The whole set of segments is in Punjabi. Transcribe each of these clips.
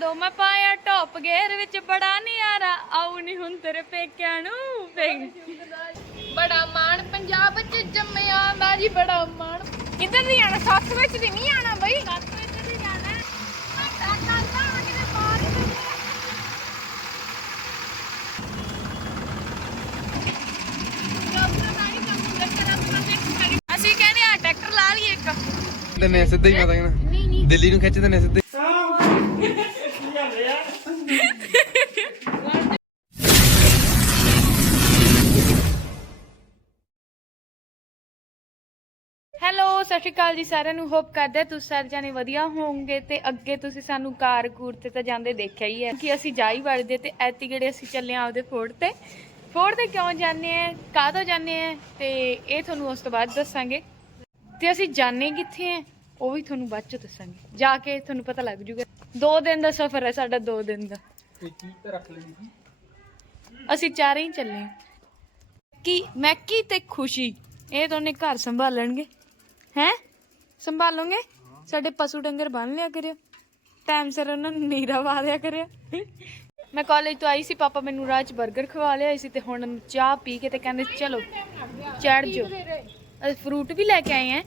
ਜਦੋਂ ਮੈਂ ਪਾਇਆ ਟੌਪ ਗੇਅਰ ਵਿੱਚ ਬੜਾ ਨਿਆਰਾ ਆਉ ਨਹੀਂ ਹੁਣ ਤੇਰੇ ਪੇਕਿਆਂ ਨੂੰ ਬੜਾ ਮਾਣ ਪੰਜਾਬ ਚ ਜੰਮਿਆ ਮੈਂ ਜੀ ਬੜਾ ਮਾਣ। ਕਿੱਧਰ ਦੀ ਆਣਾ? ਸੱਤ ਵਿੱਚ ਦੀ ਨਹੀਂ ਆਣਾ ਬਈ? ਸੱਤ ਵਿੱਚ ਦੀ ਜਾਣਾ ਮੈਂ ਟਾਕਾ ਤਾਂ ਕਿਤੇ ਬਾਹਰ ਹੀ ਨਹੀਂ ਅਸੀਂ ਕਹਿੰਦੇ ਆ ਟਰੈਕਟਰ ਲਾ ਲਈਏ ਇੱਕ। ਦਿੰਨੇ ਸਿੱਧਾ ਹੀ ਮੈਂ ਤਾਂ ਕਹਿਣਾ ਦਿੱਲੀ ਨੂੰ ਖਿੱਚ ਦਿੰਨੇ ਸਿੱਧੇ ਸ਼੍ਰੀ ਅਕਾਲ ਜੀ ਸਾਰਿਆਂ ਨੂੰ। ਹੋਪ ਕਰਦੇ ਤੁਸੀਂ ਸਾਰੇ ਜਾਣੇ ਵਧੀਆ ਹੋਵੋਗੇ ਤੇ ਅੱਗੇ ਤੁਸੀਂ ਸਾਨੂੰ ਕਾਰ ਕੂਰ ਤੇ ਤਾਂ ਜਾਂਦੇ ਦੇਖਿਆ ਹੀ ਹੈ ਕਿ ਅਸੀਂ ਜਾ ਹੀ ਵੜਦੇ ਤੇ ਐਤੀ ਗੜੇ ਅਸੀਂ ਚੱਲੇ ਆਂ ਆਪਦੇ ਫੋਰਟ ਤੇ। ਫੋਰਟ ਤੇ ਕਿਉਂ ਜਾਂਦੇ ਆ? ਕਾਹਤੋਂ ਜਾਂਦੇ ਆ? ਤੇ ਇਹ ਤੁਹਾਨੂੰ ਉਸ ਤੋਂ ਬਾਅਦ ਦੱਸਾਂਗੇ। ਤੇ ਅਸੀਂ ਜਾਣੇ ਕਿੱਥੇ ਆ? ਉਹ ਵੀ ਤੁਹਾਨੂੰ ਬਾਅਦ ਚ ਦੱਸਾਂਗੇ। ਜਾ ਕੇ ਤੁਹਾਨੂੰ ਪਤਾ ਲੱਗ ਜੂਗਾ। ਦੋ ਦਿਨ ਦਾ ਸਫ਼ਰ ਹੈ ਸਾਡਾ ਦੋ ਦਿਨ ਦਾ। ਅਸੀਂ ਚਾਰੇ ਹੀ ਚੱਲੇ ਕੀ ਮੈਕੀ ਤੇ ਖੁਸ਼ੀ? ਇਹ ਦੋਨੇ ਘਰ ਸੰਭਾਲਣਗੇ। ਹੈ? ਸੰਭਾਲੋਗੇ? ਸਾਡੇ ਪਸ਼ੂ ਡੰਗਰ ਬੰਨ ਲਿਆ ਕਰਿਓ। ਟਾਈਮ ਸਿਰ ਉਹਨਾਂ ਨੂੰ ਨੀਰਾ ਵਾ ਦਿਆ ਕਰਿਓ। ਮੈਂ ਕਾਲਜ ਤੋਂ ਆਈ ਸੀ, ਪਾਪਾ ਮੈਨੂੰ ਰਾਹ 'ਚ 버ਗਰ ਖਵਾ ਲਿਆ ਸੀ ਤੇ ਹੁਣ ਚਾਹ ਪੀ ਕੇ ਤੇ ਕਹਿੰਦੇ ਚਲੋ ਚੜ ਜਾਓ। ਅਸੀਂ ਫਰੂਟ ਵੀ ਲੈ ਕੇ ਆਏ ਆ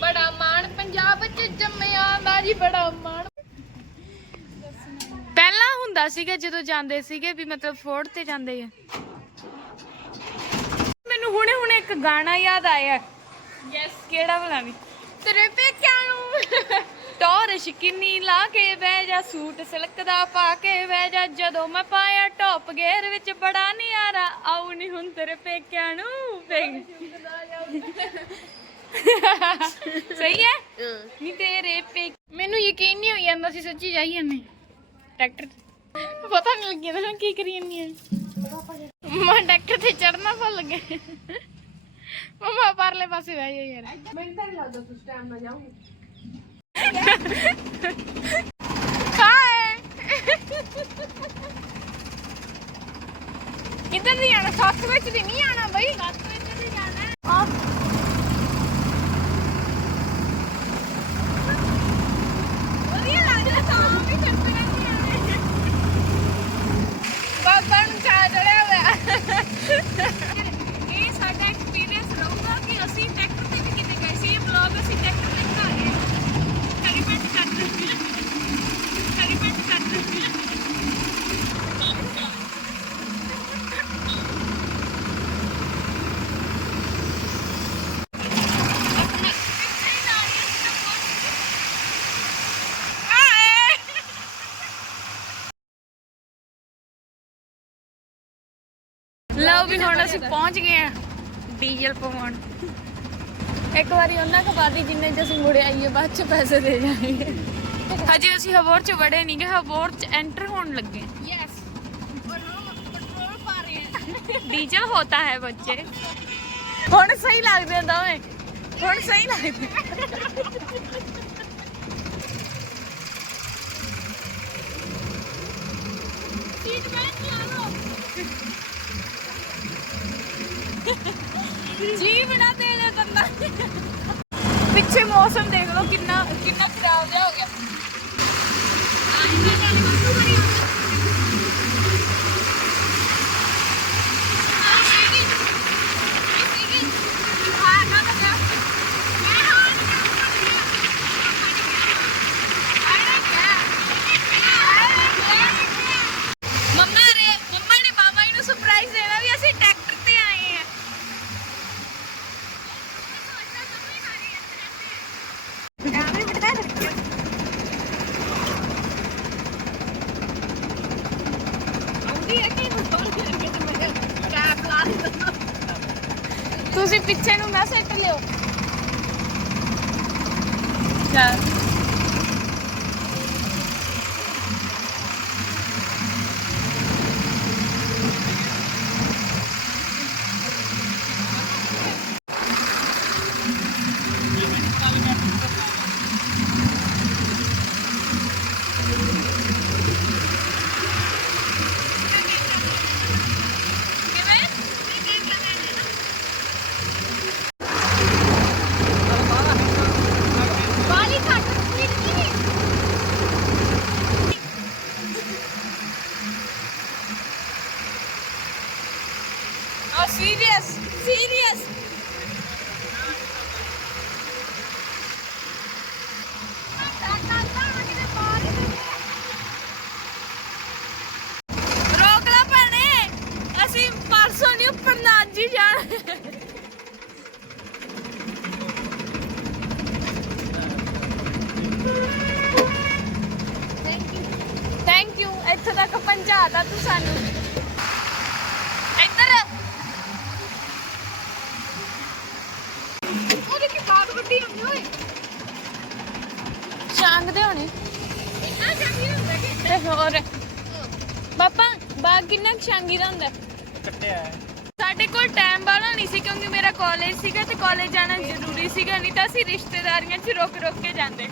ਬੜਾ ਮਾਣ, ਪੰਜਾਬ ਚ ਜੰਮਿਆ ਮੈਂ ਜੀ, ਬੜਾ ਮਾਣ। ਪਹਿਲਾਂ ਹੁੰਦਾ ਸੀਗਾ ਜਦੋਂ ਜਾਂਦੇ ਸੀਗੇ ਵੀ ਮਤਲਬ ਫੋਰਟ ਤੇ ਜਾਂਦੇ ਆ। ਮੈਨੂੰ ਹੁਣੇ ਇੱਕ ਗਾਣਾ ਯਾਦ ਆਇਆ। ਯੈਸ ਕਿਹੜਾ ਭਲਾ ਵੀ? ਤੇਰੇ ਪੇਕਿਆਂ ਨੂੰ। ਟੌਰ ਸ਼ਿਕਨੀ ਲਾ ਕੇ ਬਹਿ ਜਾ ਸੂਟ ਸਿਲਕ ਦਾ ਪਾ ਕੇ ਬਹਿ ਜਾ। ਜਦੋਂ ਮੈਂ ਪਾਇਆ ਟੌਪ ਗੇਅਰ ਵਿੱਚ ਬੜਾ ਨਿਆਰਾ ਆਉ ਨਹੀਂ ਹੁਣ ਤੇਰੇ ਪੇਕਿਆਂ ਨੂੰ ਸਹੀ ਹੈ? ਨਹੀਂ ਤੇਰੇ ਪੇ ਮੈਨੂੰ ਯਕੀਨ ਨਹੀਂ ਹੋਈ ਜਾਂਦਾ ਸੀ ਸੱਚੀ ਜਾਈ ਜਾਂਦੇ। ਟਰੈਕਟਰ ਪਤਾ ਨਹੀਂ ਲੱਗਿਆ ਨਾ ਕੀ ਕਰੀ ਜਾਂਦੀ ਹੈ। ਮੈਂ ਡਾਕਟਰ ਤੇ ਚੜਨਾ ਭੁੱਲ ਗਏ ਮਮਾ ਪਰਲੇ ਪਾਸੇ ਬਹਿ ਜਾ ਯਾਰ। ਹਾਏ। ਕਿੱਧਰ ਦੀ ਆਣਾ ਸੱਤ ਵਿੱਚ ਨਹੀਂ ਆਣਾ ਬਈ ਸੱਤ ਵਿੱਚ ਦੀ ਜਾਣਾ ਵਧੀਆ ਲੱਗਦਾ ਤਾਂ ਵੀ ਚੱਲਦੇ ਰਹਿੰਦੇ ਬਾਬਾ ਨੂੰ ਚਾਹ ਚੜਿਆ ਹੋਇਆ ਇਹ ਸਾਡਾ ਐਕਸਪੀਰੀਅੰਸ ਰਹੂਗਾ ਕਿ ਅਸੀਂ ਟਰੈਕਟਰ ਤੇ ਵੀ ਕਿਤੇ ਗਏ ਸੀ ਇਹ ਵਲੌਗ ਅਸੀਂ ਟਰੈਕਟਰ ਤੇ ਬਣਾ ਰਹੇ ਹਾਂ ਕਰੀਮੈਂਟ ਕਰ ਦਿੰਦੇ ਕਰੀਮੈਂਟ ਕਰ ਦਿੰਦੇ ਲਓ ਵੀ ਹੁਣ ਅਸੀਂ ਪਹੁੰਚ ਗਏ ਆ ਡੀਜ਼ਲ ਪਵਾਉਣ। ਇੱਕ ਵਾਰੀ ਉਹਨਾਂ ਕੋ ਬਾਦੀ ਜਿੰਨੇ ਚ ਅਸੀਂ ਮੁੜੇ ਆਈਏ ਬਾਅਦ ਚ ਪੈਸੇ ਦੇ ਜਾਣਗੇ। ਹਜੇ ਅਸੀਂ ਹਬੋਰ ਚ ਵੜੇ ਨਹੀਂ ਗਏ ਹਬੋਰ ਚ ਐਂਟਰ ਹੋਣ ਲੱਗੇ ਯੈਸ ਡੀਜ਼ਲ ਹੋਤਾ ਹੈ ਬੱਚੇ। ਹੁਣ ਸਹੀ ਲੱਗਦੇ ਦੋਵੇਂ। ਹੁਣ ਸਹੀ ਲੱਗਦੇ Feedback, yeah. ਮੌਸਮ ਦੇਖ ਲਓ ਕਿੰਨਾ ਕਿੰਨਾ ਖਰਾਬ ਜਿਹਾ ਹੋ ਗਿਆ ਮੰਮਾ ਰੇ ਮੰਮਾ ਨੇ ਮਾਮਾ ਜੀ ਨੂੰ ਸਰਪ੍ਰਾਈਜ਼ ਦੇਣਾ ਵੀ ਅਸੀਂ ਟਰੈਕਟਰ ਤੇ ਆਏ ਆ ਤੁਸੀਂ ਪਿੱਛੇ ਨੂੰ ਨਾ ਸੈੱਟ ਲਿਓ। ਚੱਲ ਵਾਲੀ ਘੱਟ ਪੰਝਾਤਾ ਤੂੰ ਸਾਨੂੰ ਇੱਧਰ ਉਹਦੇ ਕੀ ਬਾਗ ਵੱਡੀ ਹੁੰਦੀ ਓਏ ਸ਼ਾਂਗ ਦੇ ਹੋਣੇ ਇੰਨਾ ਚੰਗੀ ਹੁੰਦਾ ਕਿ ਤੇ ਹੋਰ? ਪਾਪਾ ਬਾਗ ਕਿੰਨਾ ਕੁ ਸ਼ਾਂਗੀ ਦਾ ਹੁੰਦਾ? ਕੱਟਿਆ ਸਾਡੇ ਕੋਲ ਟਾਈਮ ਵਾਲਾ ਨਹੀਂ ਸੀ ਕਿਉਂਕਿ ਮੇਰਾ ਕਾਲਜ ਸੀਗਾ ਤੇ ਕਾਲਜ ਜਾਣਾ ਜ਼ਰੂਰੀ ਸੀਗਾ ਨਹੀਂ ਤਾਂ ਅਸੀਂ ਰਿਸ਼ਤੇਦਾਰੀਆਂ 'ਚ ਰੁਕ ਰੁਕ ਕੇ ਜਾਂਦੇ।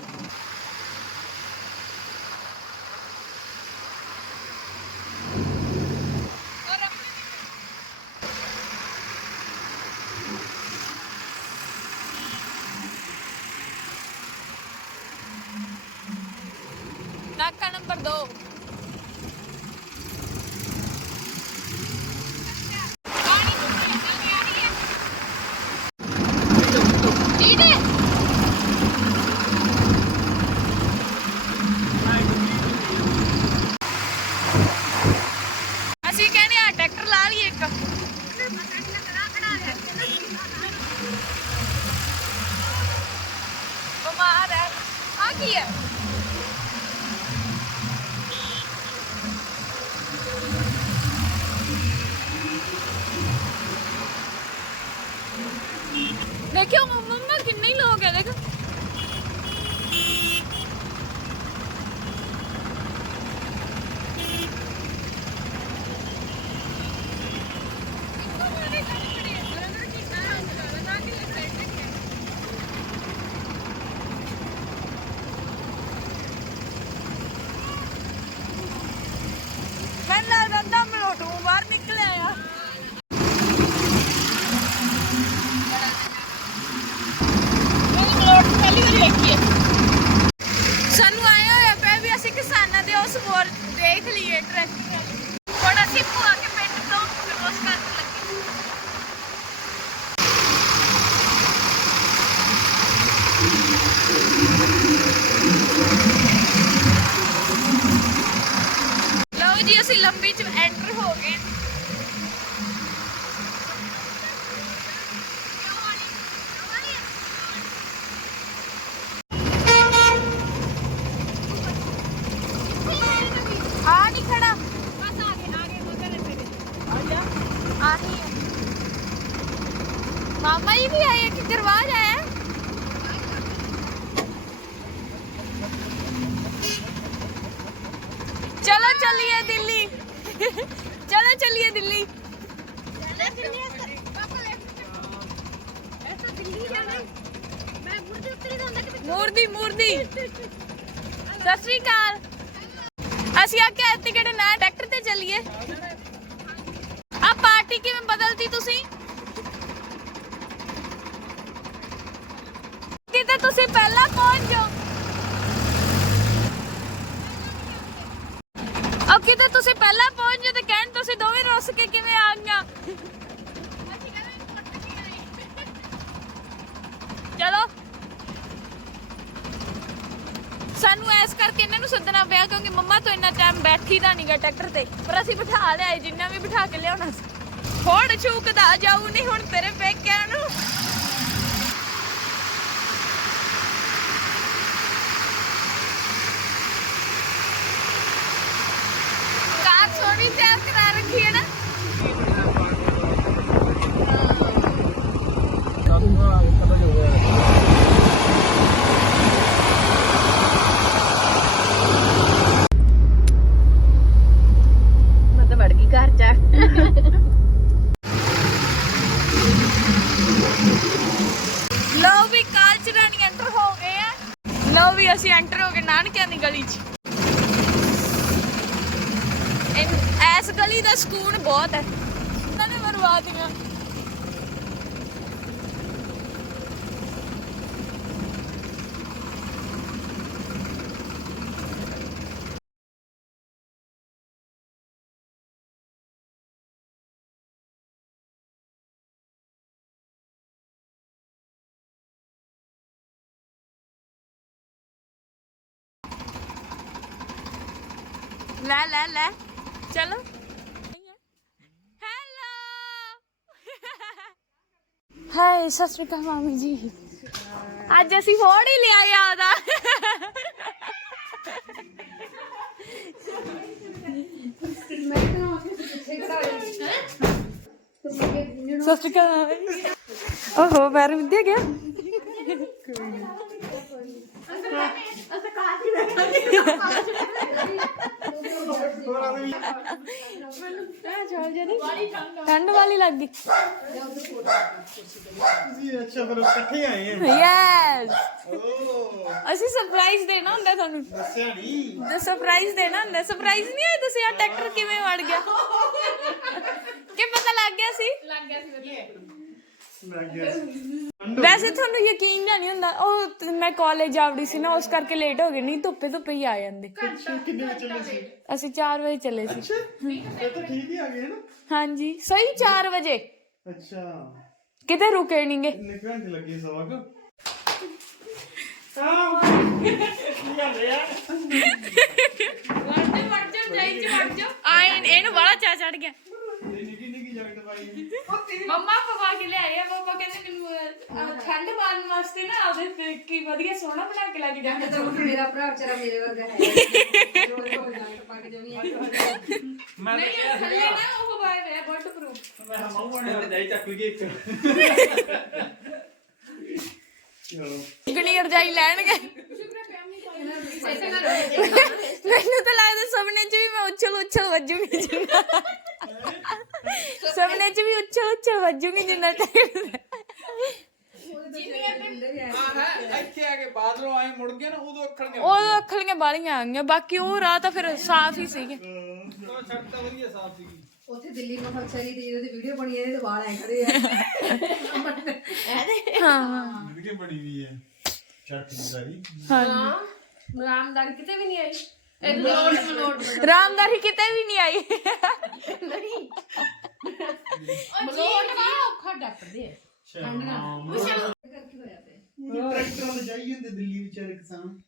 ਜੀ ਅਸੀਂ ਲੰਬੀ ਚ ਐਂਟਰ ਹੋ ਗਏ ਆ ਨਹੀਂ ਖੜਾ ਬਸ ਆ ਗਏ ਆ ਗਏ ਮਗਰ ਹੈ ਮੇਰੇ ਆਹੀ ਹੈ ਮਾਮਾ ਜੀ ਵੀ ਆਏ ਕਿ ਦਰਵਾਜ਼ ਆਇਆ ਚਲੋ ਚੱਲੀਏ ਦਿੱਲੀ ਚਲੋ ਚੱਲੀਏ ਦਿੱਲੀ ਲੈ ਦਿੱਲੀ ਪਾਪਾ ਲੈ ਐਸਾ ਦਿੱਲੀ ਜਾਣਾ ਹੈ। ਮੈਂ ਮੁਰਦੇ ਉੱਤਰੀ ਜਾਂਦਾ ਕਿ ਮੂਰਦੀ ਮੂਰਦੀ ਸਤਿ ਸ੍ਰੀ ਅਕਾਲ। ਅਸੀਂ ਆ ਕੇ ਇੱਥੇ ਕਿਹੜੇ ਨਾ ਟਰੈਕਟਰ ਤੇ ਚੱਲੀਏ? ਆ ਪਾਰਟੀ ਕਿਵੇਂ ਬਦਲਤੀ ਤੁਸੀਂ? ਕਿਤੇ ਤੁਸੀਂ ਪਹਿਲਾਂ ਪਹੁੰਚ ਜਾਓ। ਆ ਕਿਤੇ ਤੁਸੀਂ ਪਹਿਲਾਂ ਪਹੁੰਚ ਜਾਓ ਤੇ ਕਹਿਣ ਤੁਸੀਂ ਦੋਵੇਂ ਰੁੱਸ ਕੇ ਕਿਵੇਂ ਆ ਗਈਆਂ ਅਸੀਂ ਕਹਿੰਦੇ ਮੁੱਟ ਕੇ ਆਏ ਚਲੋ ਸਾਨੂੰ ਐਸ ਕਰਕੇ ਇਹਨਾਂ ਨੂੰ ਸੱਦਣਾ ਪਿਆ ਕਿਉਂਕਿ ਮੰਮਾ ਤੋਂ ਇੰਨਾ ਟਾਈਮ ਬੈਠੀ ਦਾ ਨਹੀਂਗਾ ਟਰੈਕਟਰ ਤੇ। ਪਰ ਅਸੀਂ ਬਿਠਾ ਲਿਆਏ, ਜਿੰਨਾ ਵੀ ਬਿਠਾ ਕੇ ਲਿਆਉਣਾ ਸੀ। ਹੁਣ ਛੂਕਦਾ ਜਾਊ ਨਹੀਂ ਹੁਣ ਤੇਰੇ ਪੇਕਿਆਂ ਨੂੰ ਕਾਰ ਸੋਹਣੀ ਤਿਆਰ ਕਰਾ ਰੱਖੀ ਹੈ ਨਾ ਮੈਂ ਤਾਂ ਵੜ ਗਈ ਘਰ ਜਾ ਲਓ ਵੀ ਕਾਲਚ ਰਾਣੀ ਐਂਟਰ ਹੋ ਗਏ ਆ ਲਓ ਵੀ ਅਸੀਂ ਐਂਟਰ ਹੋ ਗਏ ਨਾਨਕਿਆਂ ਦੀ ਗਲੀ 'ਚ। ਇਨ- ਗਲੀ ਦਾ ਸਕੂਨ ਬਹੁਤ ਹੈ। ਉਹਨਾਂ ਨੇ ਬਰਬਾਦੀਆਂ ਲੈ ਲੈ ਲੈ। ਚਲੋ। ਹੈਲੋ ਹਾਏ ਸਤਿ ਸ਼੍ਰੀ ਅਕਾਲ ਮਾਮੀ ਜੀ। ਅੱਜ ਅਸੀਂ ਫੋਨ ਹੀ ਲਿਆ ਆਦਾ ਸਤਿ ਸ਼੍ਰੀ ਅਕਾਲ ਓਹੋ ਪੈਰ ਮਿੱਧਿਆ ਗਿਆ। ਅਸੀਂ ਕਾਹ ਜੀ ਬੈਠਾਂਗੇ ਠੰਡ ਵਾਲੀ ਲੱਗ ਗਈ। ਅੱਛਾ ਫਿਰ ਇਕੱਠੇ ਆਏ ਆ। ਯੈਸ ਓ ਅਸੀਂ ਸਰਪ੍ਰਾਈਜ਼ ਦੇਣਾ ਹੁੰਦਾ ਤੁਹਾਨੂੰ। ਦੱਸਿਆ ਨਹੀਂ ਤੇ ਸਰਪ੍ਰਾਈਜ਼ ਦੇਣਾ ਹੁੰਦਾ। ਸਰਪ੍ਰਾਈਜ਼ ਨਹੀਂ ਆਇਆ ਤੁਸੀਂ? ਆ ਟਰੈਕਟਰ ਕਿਵੇਂ ਵੜ ਗਿਆ? ਕਿ ਪਤਾ ਲੱਗ ਗਿਆ ਸੀ? ਲੱਗ ਗਿਆ ਸੀ। ਵਧੀਆ ਲੱਗ ਗਿਆ ਵੈਸੇ ਤੁਹਾਨੂੰ ਯਕੀਨ ਨਹੀਂ ਹੁੰਦਾ ਉਹ ਤੇ ਮੈਂ ਕਾਲਜ ਆਵੜੀ ਸੀ ਨਾ ਉਸ ਕਰਕੇ ਲੇਟ ਹੋ ਗਏ ਨਹੀਂ ਧੁੱਪੇ ਧੁੱਪੇ ਹੀ ਆ ਜਾਂਦੇ। ਕਿੰਨੇ ਵਜੇ ਚੱਲੇ ਸੀ? ਅਸੀਂ 4 ਵਜੇ ਚੱਲੇ ਸੀ। ਅੱਛਾ ਇਹ ਤਾਂ ਠੀਕ ਹੀ ਆ ਗਏ ਨਾ ਹਾਂਜੀ ਸਹੀ 4 ਵਜੇ। ਅੱਛਾ। ਕਿਤੇ ਰੁਕੇ ਨਹੀਂਗੇ? ਕਿੰਨੇ ਘੰਟੇ ਲੱਗੇ ਸਵਾ ਕੁ? ਆਹ ਕੀ ਜਾ ਵੜ ਜਾ ਜਾਈ ਚ ਵੜ ਜਾ। ਆਏ ਇਹਨੂੰ ਬੜਾ ਚਾ ਚੜ ਗਿਆ। ਮੰਮਾ ਪਵਾ ਕੇ ਲਿਆਏ ਆ ਪਾਪਾ ਕਹਿੰਦੇ ਮੈਨੂੰ ਅਹ, ਠੰਡ ਮਾਰਨ ਵਾਸਤੇ ਨਾ ਆਪਦੇ ਕੀ ਵਧੀਆ ਸੋਹਣਾ ਬਣਾ ਕੇ ਲੱਗ ਜਾਂਦੇ ਤਾਂ ਉਹ ਮੇਰਾ ਭਰਾ ਵਿਚਾਰਾ ਮੇਰੇ ਵਰਗਾ ਹੈ। ਰੋਜ਼ ਰੋਜ਼ ਨਾਲ ਪੱਕ ਜੋ ਵੀ ਹੈ ਨਹੀਂ ਥੱਲੇ ਨਾ ਉਹ ਪਾਏ ਹੋਇਆ ਬਟ ਪ੍ਰੂਫ ਮੈਂ ਮਾਉ ਬਣੇ ਜਾਈ ਚੱਕ ਲਈ ਇੱਕ। ਚਲੋ। ਗਣੀ ਰਜਾਈ ਲੈਣਗੇ। ਮੈਨੂੰ ਤਾਂ ਲੱਗਦਾ ਸੁਪਨੇ 'ਚ ਵੀ ਮੈਂ ਉੱਛਲ ਉੱਛਲ ਵੱਜੂਗੀ ਜਿੰਨਾ ਸੁਪਨੇ 'ਚ ਵੀ ਉੱਛਲ ਉੱਛਲ ਵੱਜੂਗੀ ਜਿੰਨਾ ਟਾਈਮ ਇੱਥੇ ਆ ਕੇ ਬਾਦਲੋਂ ਆਏ ਮੁੜ ਗਏ ਨਾ ਉਦੋਂ ਅੱਖਰ ਗਿਆ ਉਹ ਅੱਖਲੀਆਂ ਬਾਲੀਆਂ ਆ ਗਈਆਂ ਬਾਕੀ ਉਹ ਰਾਹ ਤਾਂ ਫਿਰ ਸਾਫ਼ ਹੀ ਸੀਗੇ। ਉਹ ਛੱਡ ਤਾਂ ਵਧੀਆ ਸਾਫ਼ ਸੀਗੀ ਉੱਥੇ ਦਿੱਲੀ ਨੂੰ ਫੰਕਸ਼ਰੀ ਦੀ ਉਹਦੀ ਵੀਡੀਓ ਬਣੀ ਹੈ ਇਹਦੇ ਵਾਲ ਐ ਖੜੇ ਆ। ਹਾਂ ਵੀਡੀਓ ਬਣੀ ਵੀ ਹੈ। ਚੱਕ ਦੀ ਸਾਰੀ। ਹਾਂ ਰਾਮਦਾਰ ਕਿਤੇ ਵੀ ਨਹੀਂ ਆਈ। ਇਹ ਰਾਮਦਾਰੀ ਕਿਤੇ ਵੀ ਨਹੀਂ ਆਈ। ਮਲੋਡ ਵਾ ਔਖਾ ਡੱਕਦੇ ਆ। ਟਰੈਕਟਰਾਂ ਤੇ ਜਾਈ ਜਾਂਦੇ ਦਿੱਲੀ ਵਿਚਾਰੇ ਕਿਸਾਨ।